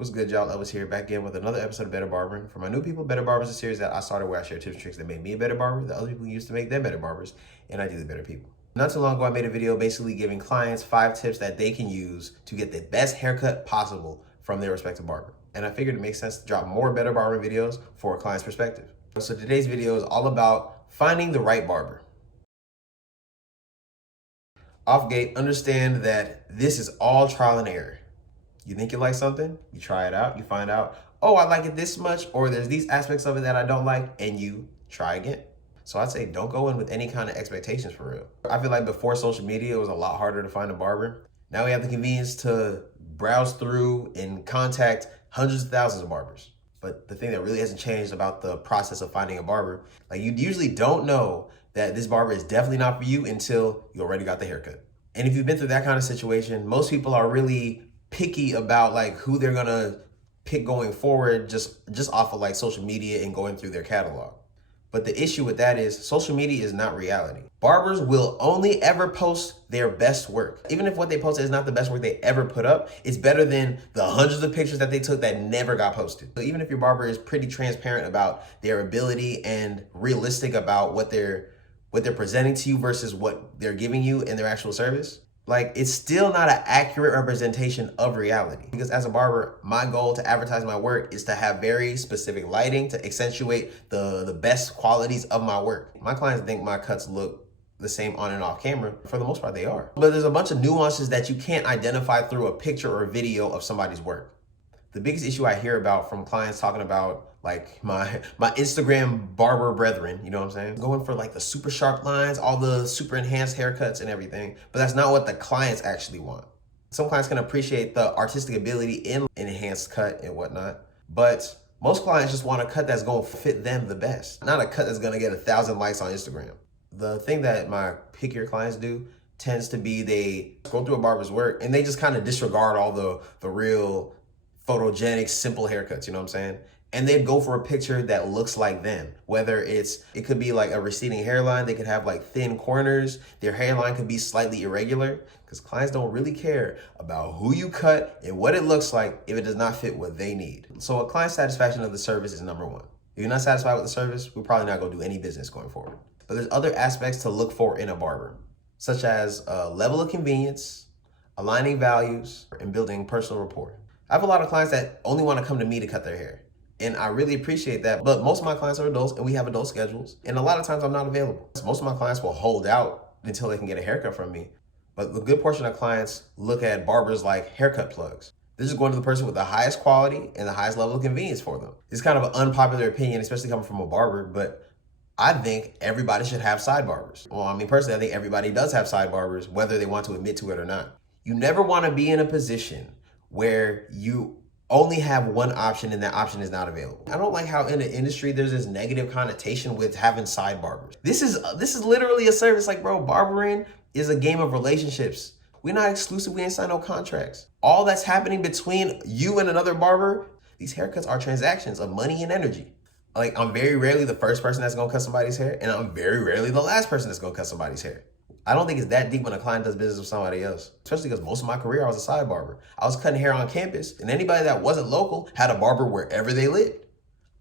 What's good, y'all? Elvis here, back in with another episode of Better Barbering. For my new people, Better Barbers is a series that I started where I share tips and tricks that made me a better barber, that other people used to make them better barbers, and I do the better people. Not too long ago, I made a video basically giving clients 5 tips that they can use to get the best haircut possible from their respective barber. And I figured it makes sense to drop more Better Barbering videos for a client's perspective. So today's video is all about finding the right barber. Off gate, understand that this is all trial and error. You think you like something, you try it out, you find out, oh, I like it this much, or there's these aspects of it that I don't like, and you try again. So I'd say don't go in with any kind of expectations for real. I feel like before social media, it was a lot harder to find a barber. Now we have the convenience to browse through and contact hundreds of thousands of barbers. But the thing that really hasn't changed about the process of finding a barber, like you usually don't know that this barber is definitely not for you until you already got the haircut. And if you've been through that kind of situation, most people are really picky about like who they're gonna pick going forward just off of like social media and going through their catalog. But the issue with that is social media is not reality. Barbers will only ever post their best work. Even if what they post is not the best work they ever put up, it's better than the hundreds of pictures that they took that never got posted. So even if your barber is pretty transparent about their ability and realistic about what they're presenting to you versus what they're giving you in their actual service, like it's still not an accurate representation of reality. Because as a barber, my goal to advertise my work is to have very specific lighting to accentuate the best qualities of my work. My clients think my cuts look the same on and off camera. For the most part, they are. But there's a bunch of nuances that you can't identify through a picture or a video of somebody's work. The biggest issue I hear about from clients talking about like my Instagram barber brethren, you know what I'm saying? Going for like the super sharp lines, all the super enhanced haircuts and everything, but that's not what the clients actually want. Some clients can appreciate the artistic ability in an enhanced cut and whatnot, but most clients just want a cut that's gonna fit them the best, not a cut that's gonna get 1,000 likes on Instagram. The thing that my pickier clients do tends to be they go through a barber's work and they just kind of disregard all the real photogenic, simple haircuts, you know what I'm saying? And they'd go for a picture that looks like them. Whether it could be like a receding hairline, they could have like thin corners, their hairline could be slightly irregular, because clients don't really care about who you cut and what it looks like if it does not fit what they need. So a client satisfaction of the service is number one. If you're not satisfied with the service, we're probably not gonna do any business going forward. But there's other aspects to look for in a barber, such as a level of convenience, aligning values, and building personal rapport. I have a lot of clients that only want to come to me to cut their hair. And I really appreciate that. But most of my clients are adults and we have adult schedules. And a lot of times I'm not available. Most of my clients will hold out until they can get a haircut from me. But the good portion of clients look at barbers like haircut plugs. This is going to the person with the highest quality and the highest level of convenience for them. It's kind of an unpopular opinion, especially coming from a barber, but I think everybody should have side barbers. Well, I mean, personally, I think everybody does have side barbers, whether they want to admit to it or not. You never want to be in a position where you only have one option and that option is not available. I don't like how in the industry there's this negative connotation with having side barbers. This is literally a service. Like, bro, barbering is a game of relationships. We're not exclusive, we ain't signed no contracts. All that's happening between you and another barber, these haircuts are transactions of money and energy. Like, I'm very rarely the first person that's gonna cut somebody's hair, and I'm very rarely the last person that's gonna cut somebody's hair. I don't think it's that deep when a client does business with somebody else, especially because most of my career I was a side barber. I was cutting hair on campus, and anybody that wasn't local had a barber wherever they lived.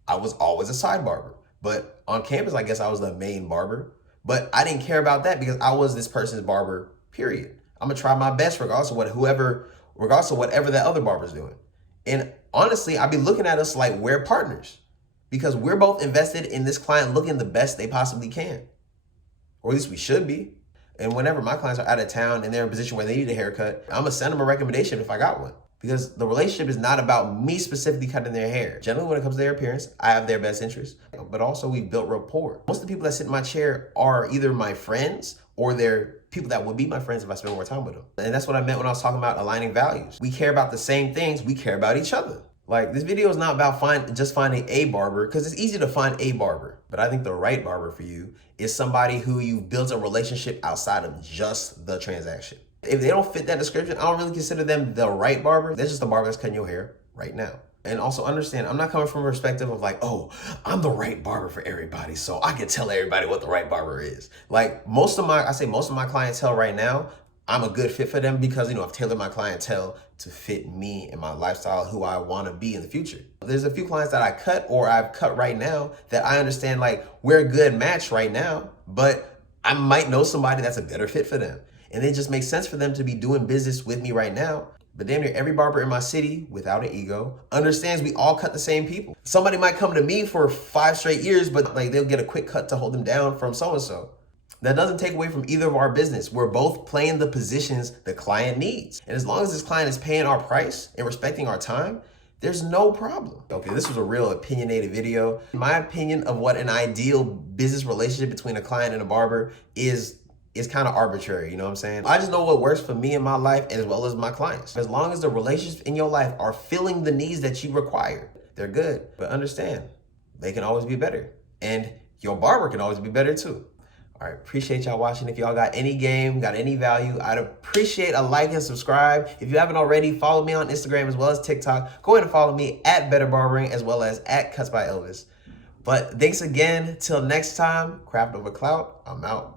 I was always a side barber, but on campus, I guess I was the main barber, but I didn't care about that because I was this person's barber, period. I'm gonna try my best regardless of whatever that other barber's doing. And honestly, I'd be looking at us like we're partners because we're both invested in this client looking the best they possibly can, or at least we should be. And whenever my clients are out of town and they're in a position where they need a haircut, I'm gonna send them a recommendation if I got one. Because the relationship is not about me specifically cutting their hair. Generally, when it comes to their appearance, I have their best interest, but also we built rapport. Most of the people that sit in my chair are either my friends or they're people that would be my friends if I spend more time with them. And that's what I meant when I was talking about aligning values. We care about the same things, we care about each other. Like, this video is not about just finding a barber, because it's easy to find a barber. But I think the right barber for you is somebody who you've built a relationship outside of just the transaction. If they don't fit that description, I don't really consider them the right barber. They're just the barber that's cutting your hair right now. And also understand, I'm not coming from a perspective of like, oh, I'm the right barber for everybody, so I can tell everybody what the right barber is. Like, most of my clientele right now, I'm a good fit for them because, I've tailored my clientele to fit me and my lifestyle, who I want to be in the future. There's a few clients that I cut or I've cut right now that I understand like we're a good match right now, but I might know somebody that's a better fit for them. And it just makes sense for them to be doing business with me right now. But damn near every barber in my city, without an ego, understands we all cut the same people. Somebody might come to me for 5 straight years, but like they'll get a quick cut to hold them down from so-and-so. That doesn't take away from either of our business. We're both playing the positions the client needs. And as long as this client is paying our price and respecting our time, there's no problem. Okay, this was a real opinionated video. My opinion of what an ideal business relationship between a client and a barber is kind of arbitrary, you know what I'm saying? I just know what works for me in my life as well as my clients. As long as the relationships in your life are filling the needs that you require, they're good. But understand, they can always be better. And your barber can always be better too. All right, appreciate y'all watching. If y'all got any game, got any value, I'd appreciate a like and subscribe. If you haven't already, follow me on Instagram as well as TikTok. Go ahead and follow me at Better Barbering as well as at Cuts by Elvis. But thanks again. Till next time, craft over clout. I'm out.